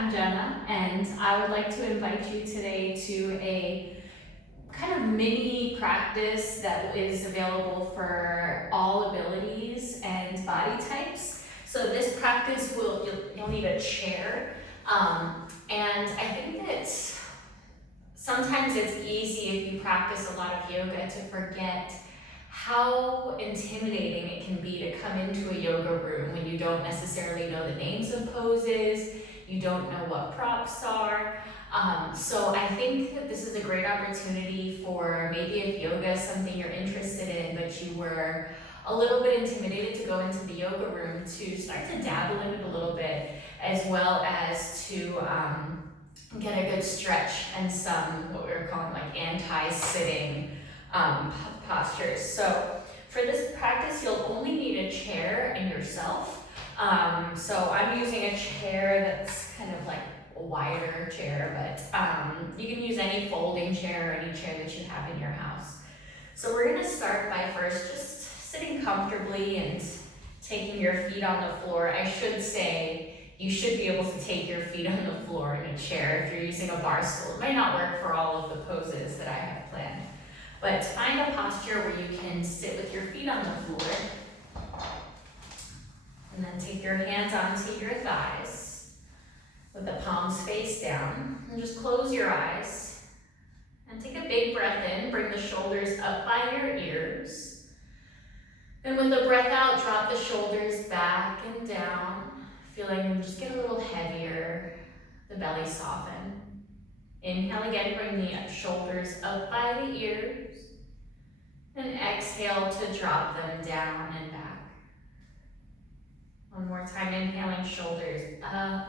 I'm Jenna, and I would like to invite you today to a kind of mini practice that is available for all abilities and body types. So this practice you'll need a chair, and I think that sometimes it's easy if you practice a lot of yoga to forget how intimidating it can be to come into a yoga room when you don't necessarily know the names of poses, you don't know what props are. So I think that this is a great opportunity for maybe if yoga is something you're interested in, but you were a little bit intimidated to go into the yoga room, to start to dabble in it a little bit, as well as to get a good stretch and some what we're calling like anti-sitting postures. So for this practice, you'll only need a chair and yourself. So I'm using a chair that's kind of like a wider chair, but you can use any folding chair or any chair that you have in your house. So we're gonna start by first just sitting comfortably and taking your feet on the floor. I should say you should be able to take your feet on the floor in a chair if you're using a bar stool. It might not work for all of the poses that I have planned. But find a posture where you can sit with your feet on the floor. And then take your hands onto your thighs with the palms face down. And just close your eyes. And take a big breath in. Bring the shoulders up by your ears. And with the breath out, drop the shoulders back and down. Feeling them just get a little heavier. The belly soften. Inhale again, bring the shoulders up by the ears. And exhale to drop them down and back. One more time, inhaling, shoulders up.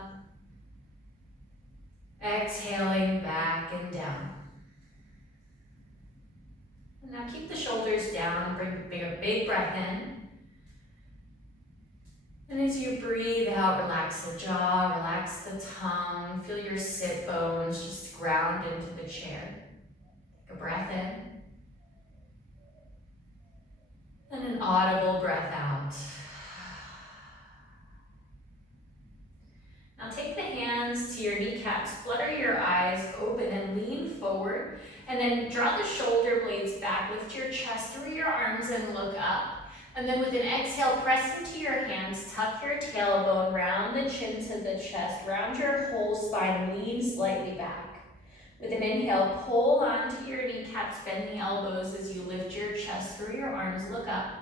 Exhaling, back and down. And now keep the shoulders down, bring a big breath in. And as you breathe out, relax the jaw, relax the tongue, feel your sit bones just ground into the chair. Take a breath in. And an audible breath out. Now take the hands to your kneecaps, flutter your eyes open and lean forward. And then draw the shoulder blades back, lift your chest through your arms and look up. And then with an exhale, press into your hands, tuck your tailbone, round the chin to the chest, round your whole spine, lean slightly back. With an inhale, pull onto your kneecaps, bend the elbows as you lift your chest through your arms, look up.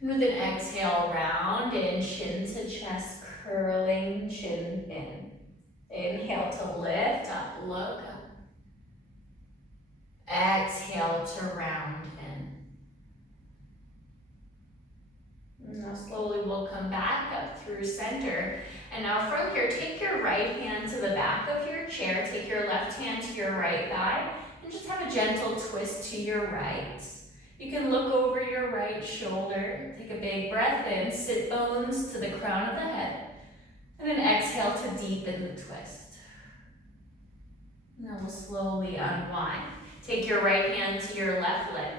And with an exhale, round in, chin to chest, curling chin in. Inhale to lift up, look up. Exhale to round in. Now slowly we'll come back up through center. And now from here, take your right hand to the back of your chair, take your left hand to your right thigh, and just have a gentle twist to your right. You can look over your right shoulder, take a big breath in, sit bones to the crown of the head, and then exhale to deepen the twist. Now we'll slowly unwind. Take your right hand to your left leg.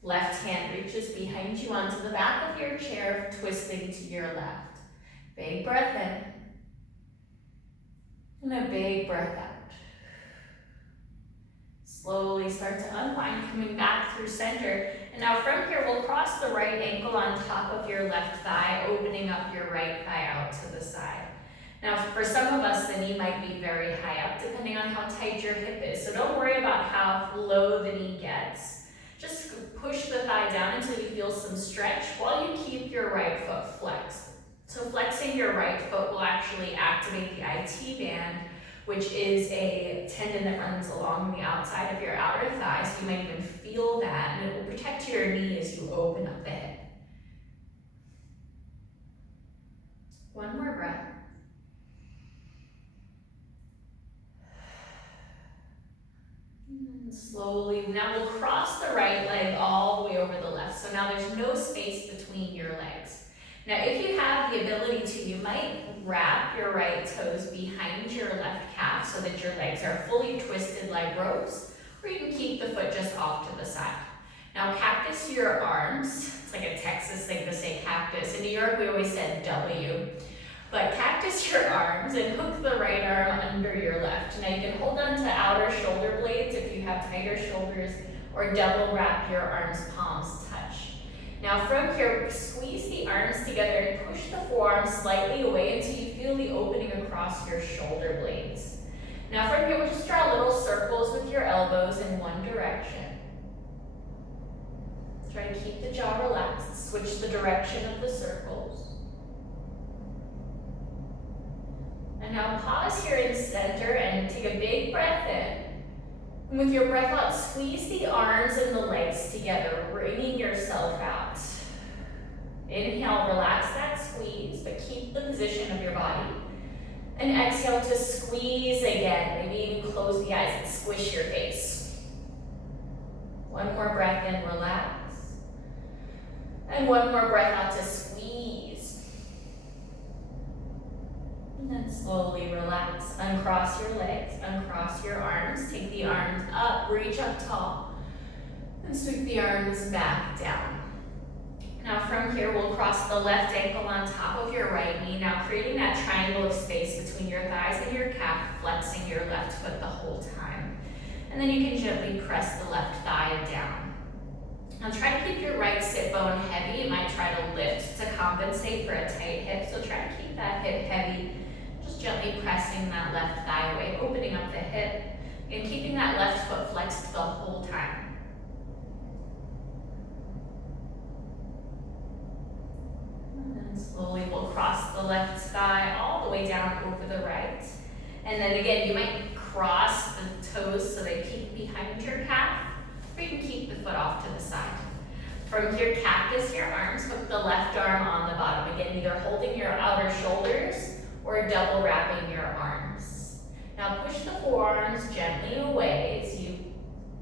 Left hand reaches behind you onto the back of your chair, twisting to your left. Big breath in. And a big breath out. Slowly start to unwind, coming back through center. And now from here, we'll cross the right ankle on top of your left thigh, opening up your right thigh out to the side. Now, for some of us, the knee might be very high up, depending on how tight your hip is. So don't worry about how low the knee gets. Just push the thigh down until you feel some stretch while you keep your right foot flexed. So flexing your right foot will actually activate the IT band, which is a tendon that runs along the outside of your outer thigh. So you might even feel that, and it will protect your knee as you open up the hip. One more breath. Slowly, now we'll cross the right leg all the way over the left. So now there's no space between your legs. Now if you have the ability to, you might wrap your right toes behind your left calf so that your legs are fully twisted like ropes, or you can keep the foot just off to the side. Now cactus your arms. It's like a Texas thing to say cactus. In New York we always said W. But cactus your arms and hook the right arm under your left. Now you can hold on to outer shoulder blades if you have tighter shoulders, or double wrap your arms, palms touch. Now from here, squeeze the arms together and push the forearms slightly away until you feel the opening across your shoulder blades. Now from here, we'll just draw little circles with your elbows in one direction. Try to keep the jaw relaxed. Switch the direction of the circles. And now pause here in center and take a big breath in. And with your breath out, squeeze the arms and the legs together, wringing yourself out. Inhale, relax that squeeze, but keep the position of your body. And exhale to squeeze again. Maybe even close the eyes and squish your face. One more breath in, relax. And one more breath out to squeeze. And then slowly relax. Uncross your legs, uncross your arms. Take the arms up, reach up tall. And sweep the arms back down. Now from here, we'll cross the left ankle on top of your right knee. Now creating that triangle of space between your thighs and your calf, flexing your left foot the whole time. And then you can gently press the left thigh down. Now try to keep your right sit bone heavy. You might try to lift to compensate for a tight hip. So try to keep that hip heavy. Just gently pressing that left thigh away, opening up the hip, and keeping that left foot flexed the whole time. And then slowly we'll cross the left thigh all the way down over the right. And then again, you might cross the toes so they peek behind your calf. Or you can keep the foot off to the side. From here, cactus your arms, hook the left arm on the bottom. Again, either holding your outer shoulders or double wrapping your arms. Now push the forearms gently away as you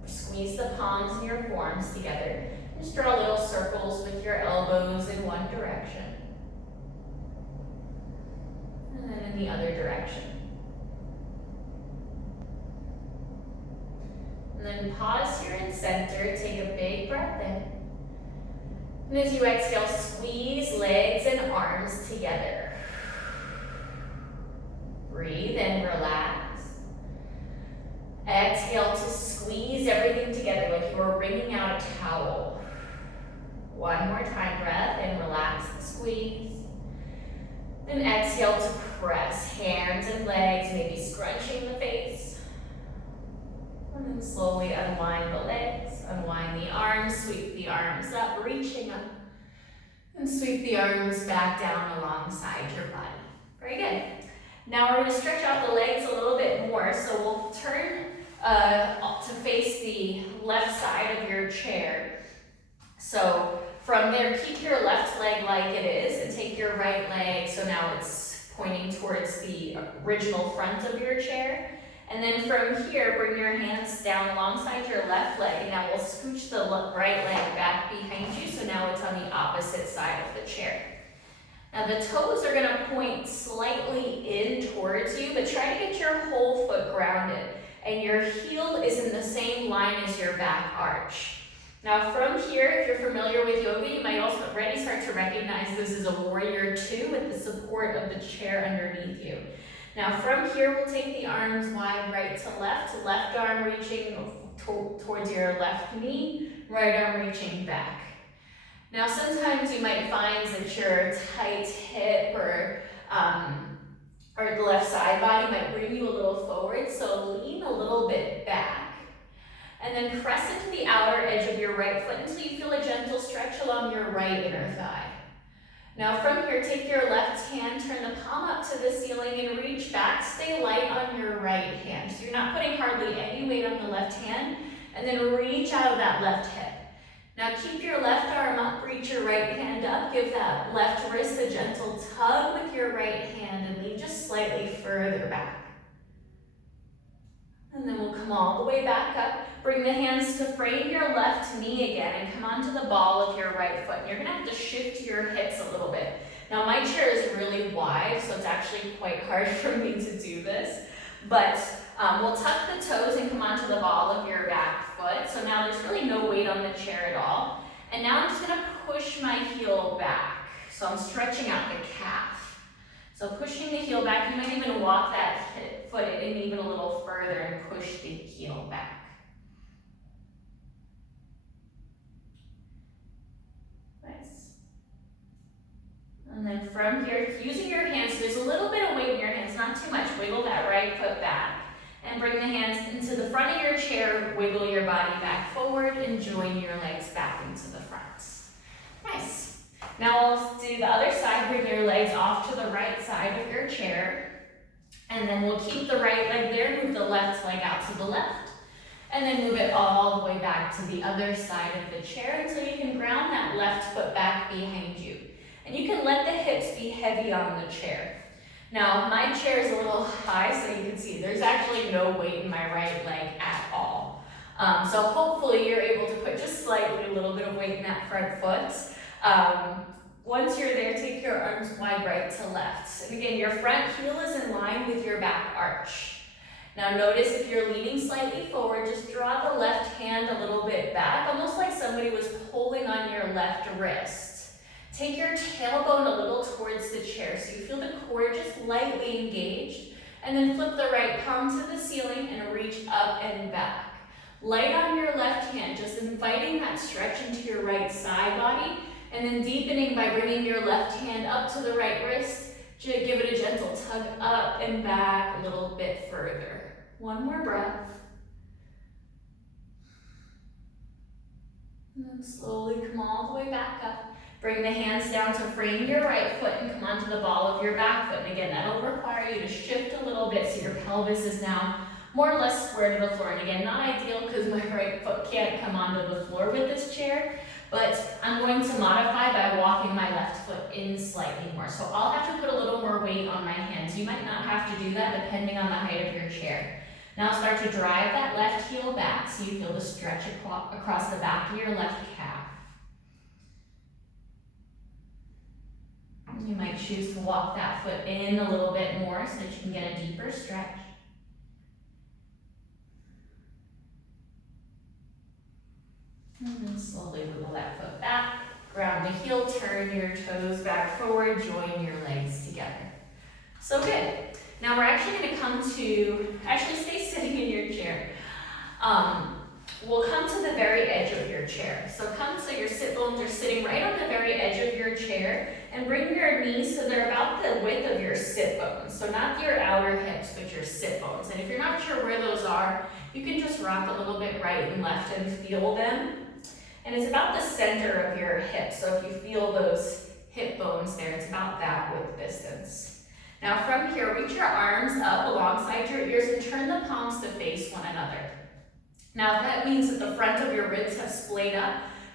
squeeze the palms and your forearms together. Just draw little circles with your elbows in one direction. And then in the other direction. And then pause here in center, take a big breath in. And as you exhale, squeeze legs and arms together. Breathe and relax. Exhale to squeeze everything together like you are wringing out a towel. One more time, breath and relax and squeeze. Then exhale to press hands and legs, maybe scrunching the face. And then slowly unwind the legs, unwind the arms, sweep the arms up, reaching up. And sweep the arms back down alongside your body. Very good. Now we're going to stretch out the legs a little bit more. So we'll turn to face the left side of your chair. So from there, keep your left leg like it is and take your right leg. So now it's pointing towards the original front of your chair. And then from here, bring your hands down alongside your left leg. And now we'll scooch the right leg back behind you. So now it's on the opposite side of the chair. Now the toes are going to point slightly in towards you, but try to get your whole foot grounded. And your heel is in the same line as your back arch. Now from here, if you're familiar with yoga, you might also already start to recognize this is a warrior two with the support of the chair underneath you. Now from here, we'll take the arms wide right to left arm reaching towards your left knee, right arm reaching back. Now sometimes you might find that your tight hip or the left side body might bring you a little forward, so lean a little bit back. And then press into the outer edge of your right foot until you feel a gentle stretch along your right inner thigh. Now from here, take your left hand, turn the palm up to the ceiling and reach back. Stay light on your right hand. So you're not putting hardly any weight on the left hand. And then reach out of that left hip. Now keep your left arm up, reach your right hand up. Give that left wrist a gentle tug with your right hand and lean just slightly further back. And then we'll come all the way back up. Bring the hands to frame your left knee again and come onto the ball of your right foot. And you're gonna have to shift your hips a little bit. Now my chair is really wide, so it's actually quite hard for me to do this. But we'll tuck the toes and come onto the ball of your back foot. So now there's really no weight on the chair at all. And now I'm just gonna push my heel back. So I'm stretching out the calf. So pushing the heel back, you might even walk that foot in even a little further and push the heel back. Nice. And then from here, using your hands, so there's a little bit of weight in your hands, not too much. Wiggle that right foot back and bring the hands into the front of your chair, wiggle your body back forward and join your legs back into the front. Nice. Now we'll do the other side, bring your legs off to the right side of your chair, and then we'll keep the right leg there, move the left leg out to the left, and then move it all the way back to the other side of the chair until you can ground that left foot back behind you. And you can let the hips be heavy on the chair. Now, my chair is a little high, so you can see there's actually no weight in my right leg at all. So hopefully you're able to put just slightly a little bit of weight in that front foot. Once you're there, take your arms wide right to left. And again, your front heel is in line with your back arch. Now notice if you're leaning slightly forward, just draw the left hand a little bit back, almost like somebody was pulling on your left wrist. Take your tailbone a little towards the chair so you feel the core just lightly engaged, and then flip the right palm to the ceiling and reach up and back. Light on your left hand, just inviting that stretch into your right side body, and then deepening by bringing your left hand up to the right wrist. Give it a gentle tug up and back a little bit further. One more breath. And then slowly come all the way back up. Bring the hands down to frame your right foot and come onto the ball of your back foot. And again, that'll require you to shift a little bit so your pelvis is now more or less square to the floor. And again, not ideal because my right foot can't come onto the floor with this chair, but I'm going to modify by walking my left foot in slightly more. So I'll have to put a little more weight on my hands. You might not have to do that depending on the height of your chair. Now start to drive that left heel back so you feel the stretch across the back of your left calf. You might choose to walk that foot in a little bit more so that you can get a deeper stretch. And then slowly wiggle that foot back, ground the heel, turn your toes back forward, join your legs together. So good. Now we're actually going to come to, actually stay sitting in your chair. We'll come to the very edge of your chair. So come so your sit bones are sitting right on the very edge of your chair, and bring your knees so they're about the width of your sit bones. So not your outer hips, but your sit bones. And if you're not sure where those are, you can just rock a little bit right and left and feel them. And it's about the center of your hips. So if you feel those hip bones there, it's about that width distance. Now from here, reach your arms up alongside your ears and turn the palms to face one another. Now that means that the front of your ribs have splayed up,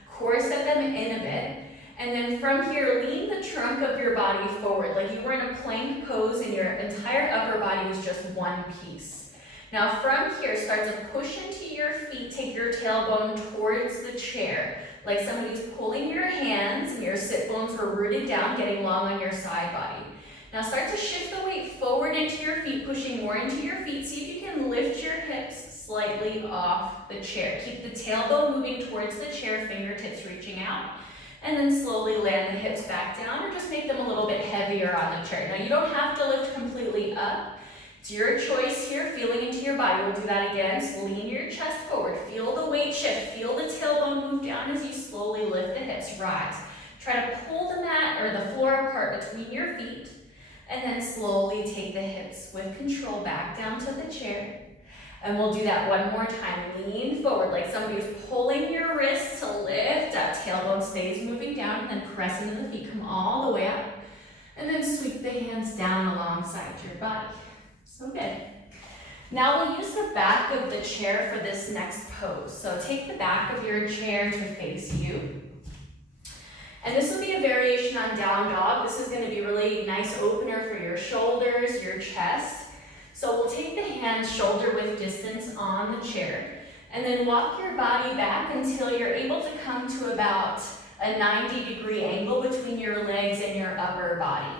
core set them in a bit, and then from here, lean the trunk of your body forward, like you were in a plank pose and your entire upper body was just one piece. Now from here, start to push into your feet, take your tailbone towards the chair, like somebody's pulling your hands and your sit bones were rooted down, getting long on your side body. Now start to shift the weight forward into your feet, pushing more into your feet. See if you can lift your hips slightly off the chair. Keep the tailbone moving towards the chair, fingertips reaching out, and then slowly land the hips back down or just make them a little bit heavier on the chair. Now you don't have to lift completely up. It's your choice here, feeling into your body. We'll do that again. So lean your chest forward, feel the weight shift, feel the tailbone move down as you slowly lift the hips, rise. Try to pull the mat or the floor apart between your feet, and then slowly take the hips with control back down to the chair. And we'll do that one more time. Lean forward like somebody was pulling your wrist to lift up. Tailbone stays moving down, and then press into the feet. Come all the way up. And then sweep the hands down alongside your body. So good. Now we'll use the back of the chair for this next pose. So take the back of your chair to face you. And this will be a variation on down dog. This is going to be a really nice opener for your shoulders, your chest. So we'll take the hands shoulder width distance on the chair and then walk your body back until you're able to come to about a 90-degree angle between your legs and your upper body.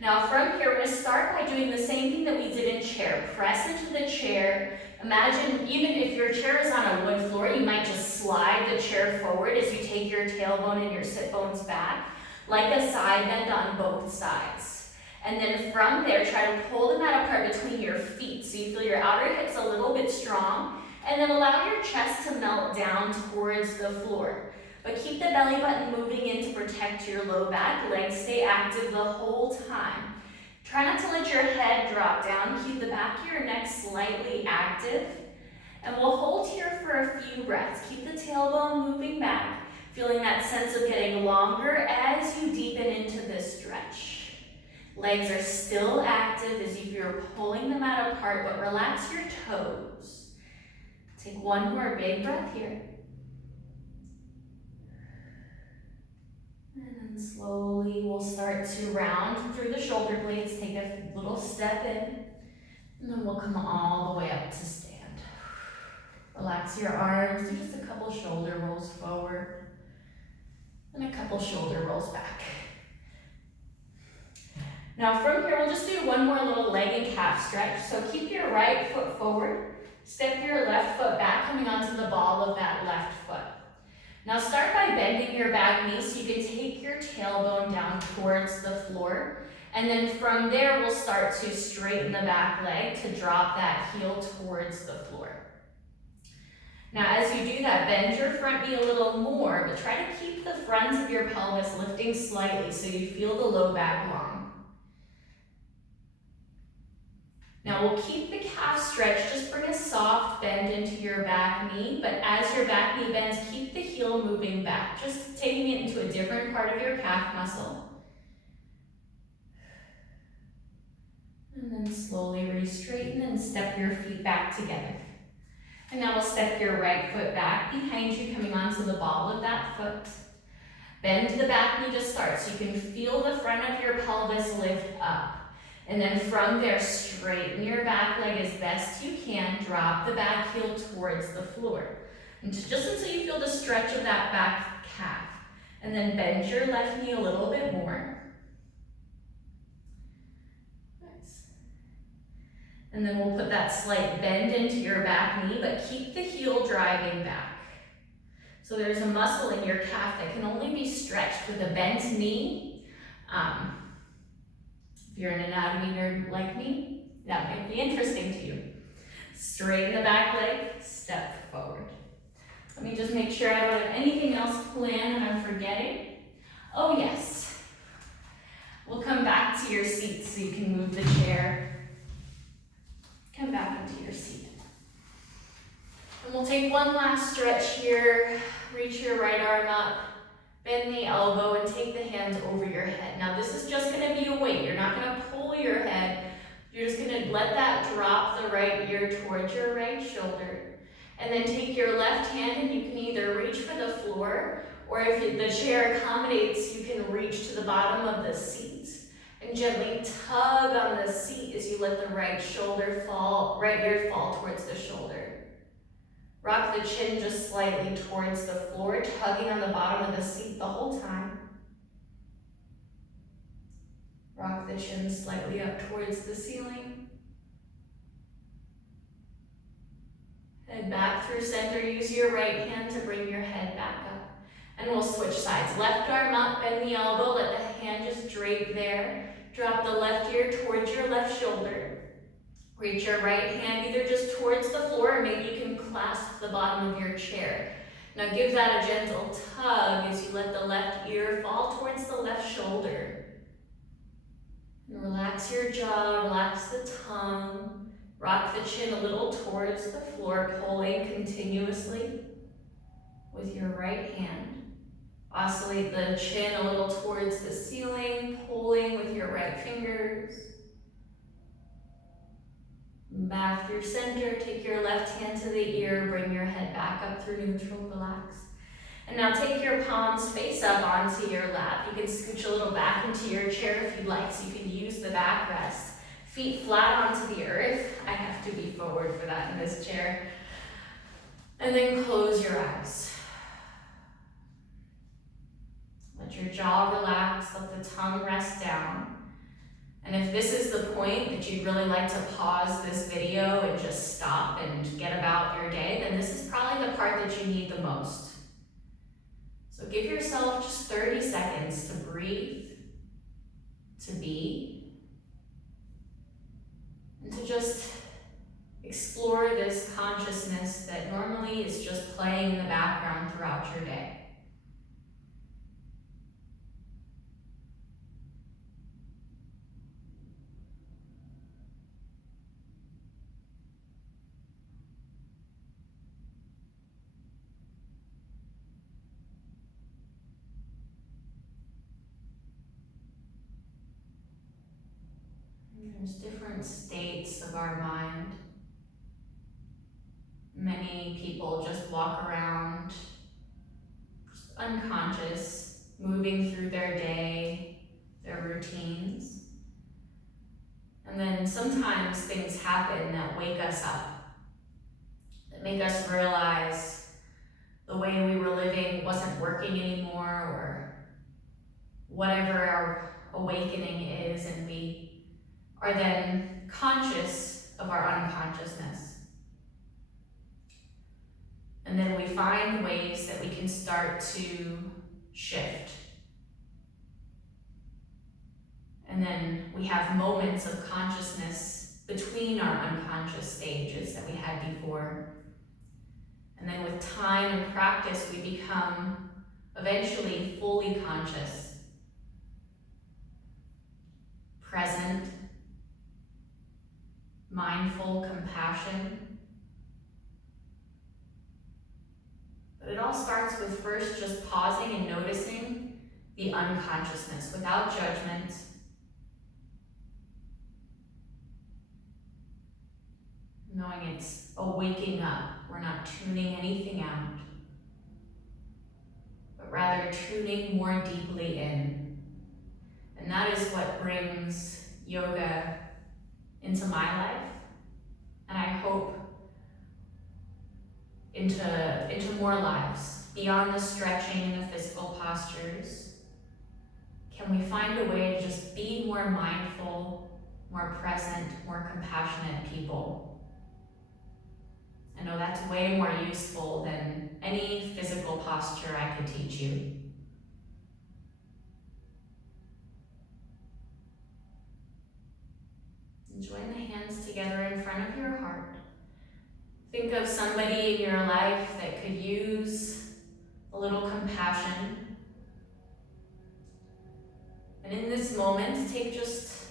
Now from here, we're going to start by doing the same thing that we did in chair. Press into the chair. Imagine even if your chair is on a wood floor, you might just slide the chair forward as you take your tailbone and your sit bones back, like a side bend on both sides. And then from there, try to pull the mat apart between your feet so you feel your outer hips a little bit strong. And then allow your chest to melt down towards the floor. But keep the belly button moving in to protect your low back. Legs stay active the whole time. Try not to let your head drop down. Keep the back of your neck slightly active. And we'll hold here for a few breaths. Keep the tailbone moving back, feeling that sense of getting longer as you deepen into this stretch. Legs are still active as if you're pulling the mat apart, but relax your toes. Take one more big breath here. And then slowly we'll start to round through the shoulder blades. Take a little step in, and then we'll come all the way up to stand. Relax your arms, do just a couple shoulder rolls forward, and a couple shoulder rolls back. Now from here, we'll just do one more little leg and calf stretch. So keep your right foot forward, step your left foot back, coming onto the ball of that left foot. Now start by bending your back knee so you can take your tailbone down towards the floor. And then from there, we'll start to straighten the back leg to drop that heel towards the floor. Now as you do that, bend your front knee a little more, but try to keep the front of your pelvis lifting slightly so you feel the low back long. Now we'll keep the calf stretch, just bring a soft bend into your back knee, but as your back knee bends, keep the heel moving back, just taking it into a different part of your calf muscle. And then slowly re-straighten and step your feet back together. And now we'll step your right foot back behind you, coming onto the ball of that foot. Bend the back knee to start so you can feel the front of your pelvis lift up. And then from there, straighten your back leg as best you can. Drop the back heel towards the floor. And just until you feel the stretch of that back calf. And then bend your left knee a little bit more. And then we'll put that slight bend into your back knee, but keep the heel driving back. So there's a muscle in your calf that can only be stretched with a bent knee. If you're an anatomy nerd like me, that might be interesting to you. Straighten the back leg, step forward. Let me just make sure I don't have anything else planned that I'm forgetting. Oh yes. We'll come back to your seat so you can move the chair. Come back into your seat. And we'll take one last stretch here. Reach your right arm up, bend the elbow, and take the hands over your head. Now this is just gonna be a weight. You're not gonna pull your head. You're just gonna let that drop the right ear towards your right shoulder. And then take your left hand and you can either reach for the floor, or if the chair accommodates, you can reach to the bottom of the seat. And gently tug on the seat as you let the right ear fall towards the shoulder. Rock the chin just slightly towards the floor, tugging on the bottom of the seat the whole time. Rock the chin slightly up towards the ceiling. Head back through center. Use your right hand to bring your head back up. And we'll switch sides. Left arm up, bend the elbow, let the hand just drape there. Drop the left ear towards your left shoulder. Reach your right hand either just towards the floor, or maybe you can clasp the bottom of your chair. Now give that a gentle tug as you let the left ear fall towards the left shoulder. And relax your jaw, relax the tongue. Rock the chin a little towards the floor, pulling continuously with your right hand. Oscillate the chin a little towards the ceiling, pulling with your right fingers. Back through center, take your left hand to the ear, bring your head back up through neutral, relax. And now take your palms face up onto your lap. You can scooch a little back into your chair if you'd like, so you can use the backrest. Feet flat onto the earth. I have to be forward for that in this chair. And then close your eyes. Let your jaw relax, let the tongue rest down. And if this is the point that you'd really like to pause this video and just stop and get about your day, then this is probably the part that you need the most. So give yourself just 30 seconds to breathe, to be, There's different states of our mind. Many people just walk around unconscious, moving through their day, their routines. And then sometimes things happen that wake us up, that make us realize the way we were living wasn't working anymore, or whatever our awakening is, and we are then conscious of our unconsciousness. And then we find ways that we can start to shift. And then we have moments of consciousness between our unconscious stages that we had before. And then with time and practice, we become eventually fully conscious, present, mindful, compassion. But it all starts with first just pausing and noticing the unconsciousness without judgment. Knowing it's a waking up. We're not tuning anything out, but rather tuning more deeply in. And that is what brings yoga into my life, and I hope into more lives. Beyond the stretching and the physical postures, can we find a way to just be more mindful, more present, more compassionate people? I know that's way more useful than any physical posture I could teach you. Join the hands together in front of your heart. Think of somebody in your life that could use a little compassion. And in this moment, take just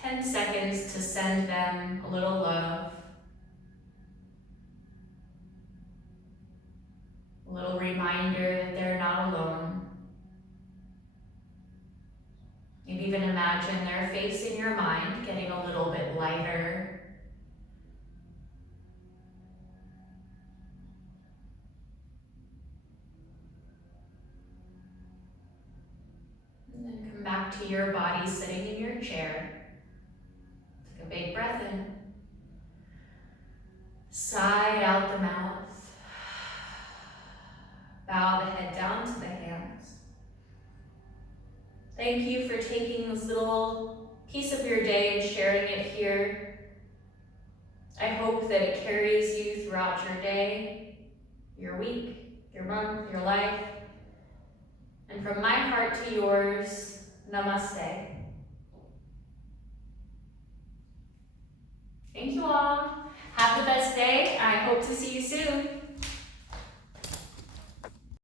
10 seconds to send them a little love, a little reminder that they're not alone. Maybe even imagine their face in your mind getting a little bit lighter. And then come back to your body sitting in your chair. Take a big breath in. Sigh out the mouth. Bow the head down to the hands. Thank you for taking this little piece of your day and sharing it here. I hope that it carries you throughout your day, your week, your month, your life. And from my heart to yours, namaste. Thank you all. Have the best day. I hope to see you soon.